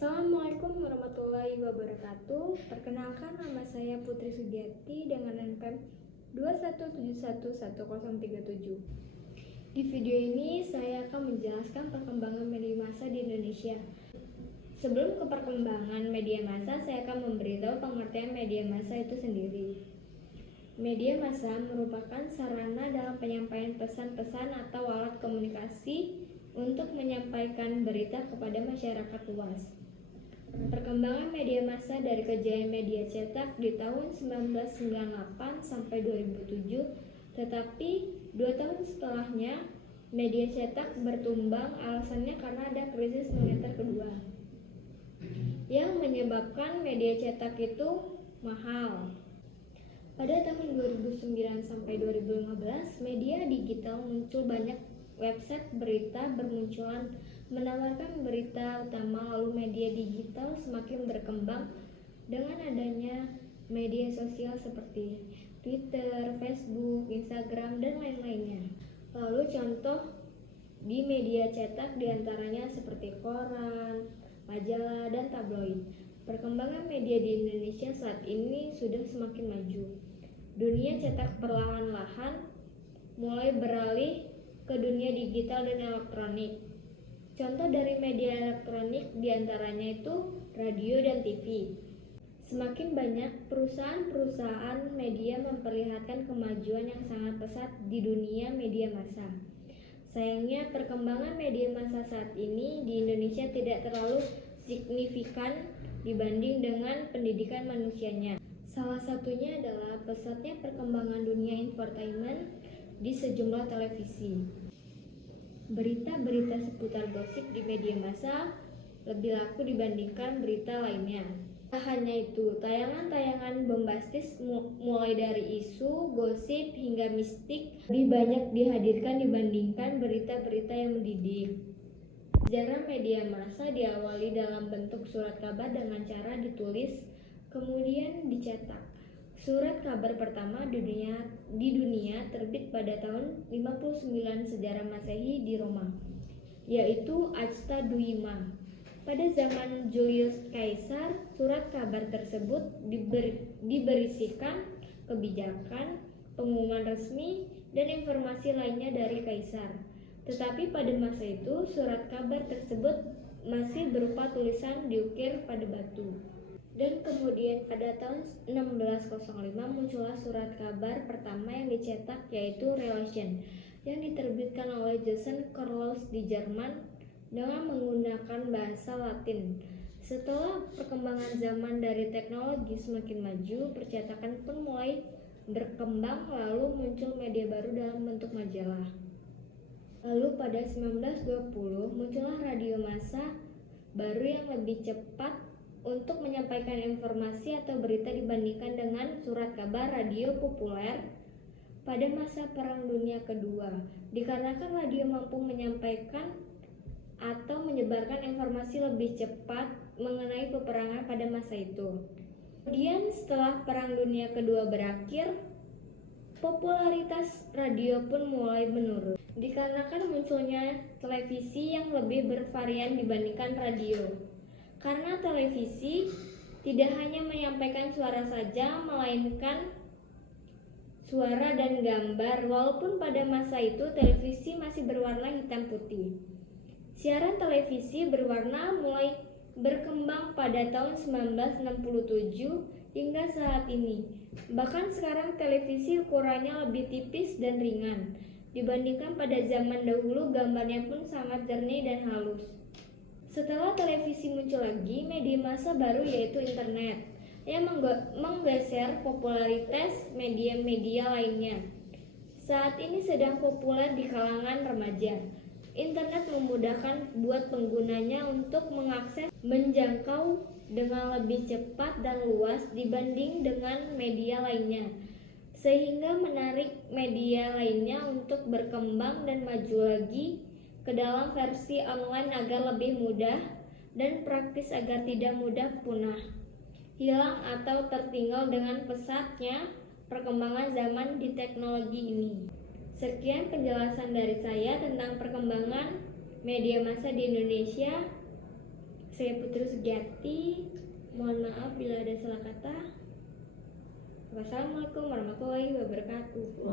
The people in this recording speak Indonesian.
Assalamualaikum warahmatullahi wabarakatuh. Perkenalkan, nama saya Putri Sugiati dengan NPM 217111037. Di video ini saya akan menjelaskan perkembangan media massa di Indonesia. Sebelum ke perkembangan media massa, saya akan memberitahu pengertian media massa itu sendiri. Media massa merupakan sarana dalam penyampaian pesan-pesan atau alat komunikasi untuk menyampaikan berita kepada masyarakat luas. Perkembangan media massa dari kejayaan media cetak di tahun 1998 sampai 2007, tetapi 2 tahun setelahnya media cetak bertumbang, alasannya karena ada krisis moneter kedua yang menyebabkan media cetak itu mahal. Pada tahun 2009 sampai 2015, media digital muncul banyak website berita bermunculan menawarkan berita utama, lalu media digital semakin berkembang dengan adanya media sosial seperti Twitter, Facebook, Instagram, dan lain-lainnya. Lalu contoh di media cetak diantaranya seperti koran, majalah, dan tabloid. Perkembangan media di Indonesia saat ini sudah semakin maju. Dunia cetak perlahan-lahan mulai beralih ke dunia digital dan elektronik. Contoh dari media elektronik diantaranya itu radio dan TV. Semakin banyak perusahaan-perusahaan media memperlihatkan kemajuan yang sangat pesat di dunia media massa. Sayangnya perkembangan media massa saat ini di Indonesia tidak terlalu signifikan dibanding dengan pendidikan manusianya. Salah satunya adalah pesatnya perkembangan dunia infotainment di sejumlah televisi. Berita-berita seputar gosip di media massa lebih laku dibandingkan berita lainnya. Tak hanya itu, tayangan-tayangan bombastis mulai dari isu, gosip, hingga mistik lebih banyak dihadirkan dibandingkan berita-berita yang mendidik. Sejarah media massa diawali dalam bentuk surat kabar dengan cara ditulis, kemudian dicetak. Surat kabar pertama di dunia terbit pada tahun 59 sejarah Masehi di Roma, yaitu Acta Duima. Pada zaman Julius Caesar, surat kabar tersebut diberisikan kebijakan, pengumuman resmi, dan informasi lainnya dari Kaisar. Tetapi pada masa itu, surat kabar tersebut masih berupa tulisan diukir pada batu. Dan kemudian pada tahun 1605 muncullah surat kabar pertama yang dicetak, yaitu Relation, yang diterbitkan oleh Johannes Carolus di Jerman dengan menggunakan bahasa Latin. Setelah perkembangan zaman dari teknologi semakin maju, percetakan pun mulai berkembang, lalu muncul media baru dalam bentuk majalah. Lalu pada 1920 muncullah radio massa baru yang lebih cepat untuk menyampaikan informasi atau berita dibandingkan dengan surat kabar radio populer pada masa Perang Dunia Kedua, dikarenakan radio mampu menyampaikan atau menyebarkan informasi lebih cepat mengenai peperangan pada masa itu. Kemudian setelah Perang Dunia Kedua berakhir, popularitas radio pun mulai menurun dikarenakan munculnya televisi yang lebih bervarian dibandingkan radio. Karena televisi tidak hanya menyampaikan suara saja, melainkan suara dan gambar, walaupun pada masa itu televisi masih berwarna hitam putih. Siaran televisi berwarna mulai berkembang pada tahun 1967 hingga saat ini. Bahkan sekarang televisi ukurannya lebih tipis dan ringan dibandingkan pada zaman dahulu, gambarnya pun sangat jernih dan halus. Setelah televisi muncul lagi, media massa baru yaitu internet yang menggeser popularitas media-media lainnya. Saat ini sedang populer di kalangan remaja. Internet memudahkan buat penggunanya untuk mengakses, menjangkau dengan lebih cepat dan luas dibanding dengan media lainnya, sehingga menarik media lainnya untuk berkembang dan maju lagi ke dalam versi online agar lebih mudah dan praktis agar tidak mudah punah, hilang atau tertinggal dengan pesatnya perkembangan zaman di teknologi ini. Sekian penjelasan dari saya tentang perkembangan media massa di Indonesia. Saya Putri Sugiati. Mohon maaf bila ada salah kata. Wassalamualaikum warahmatullahi wabarakatuh.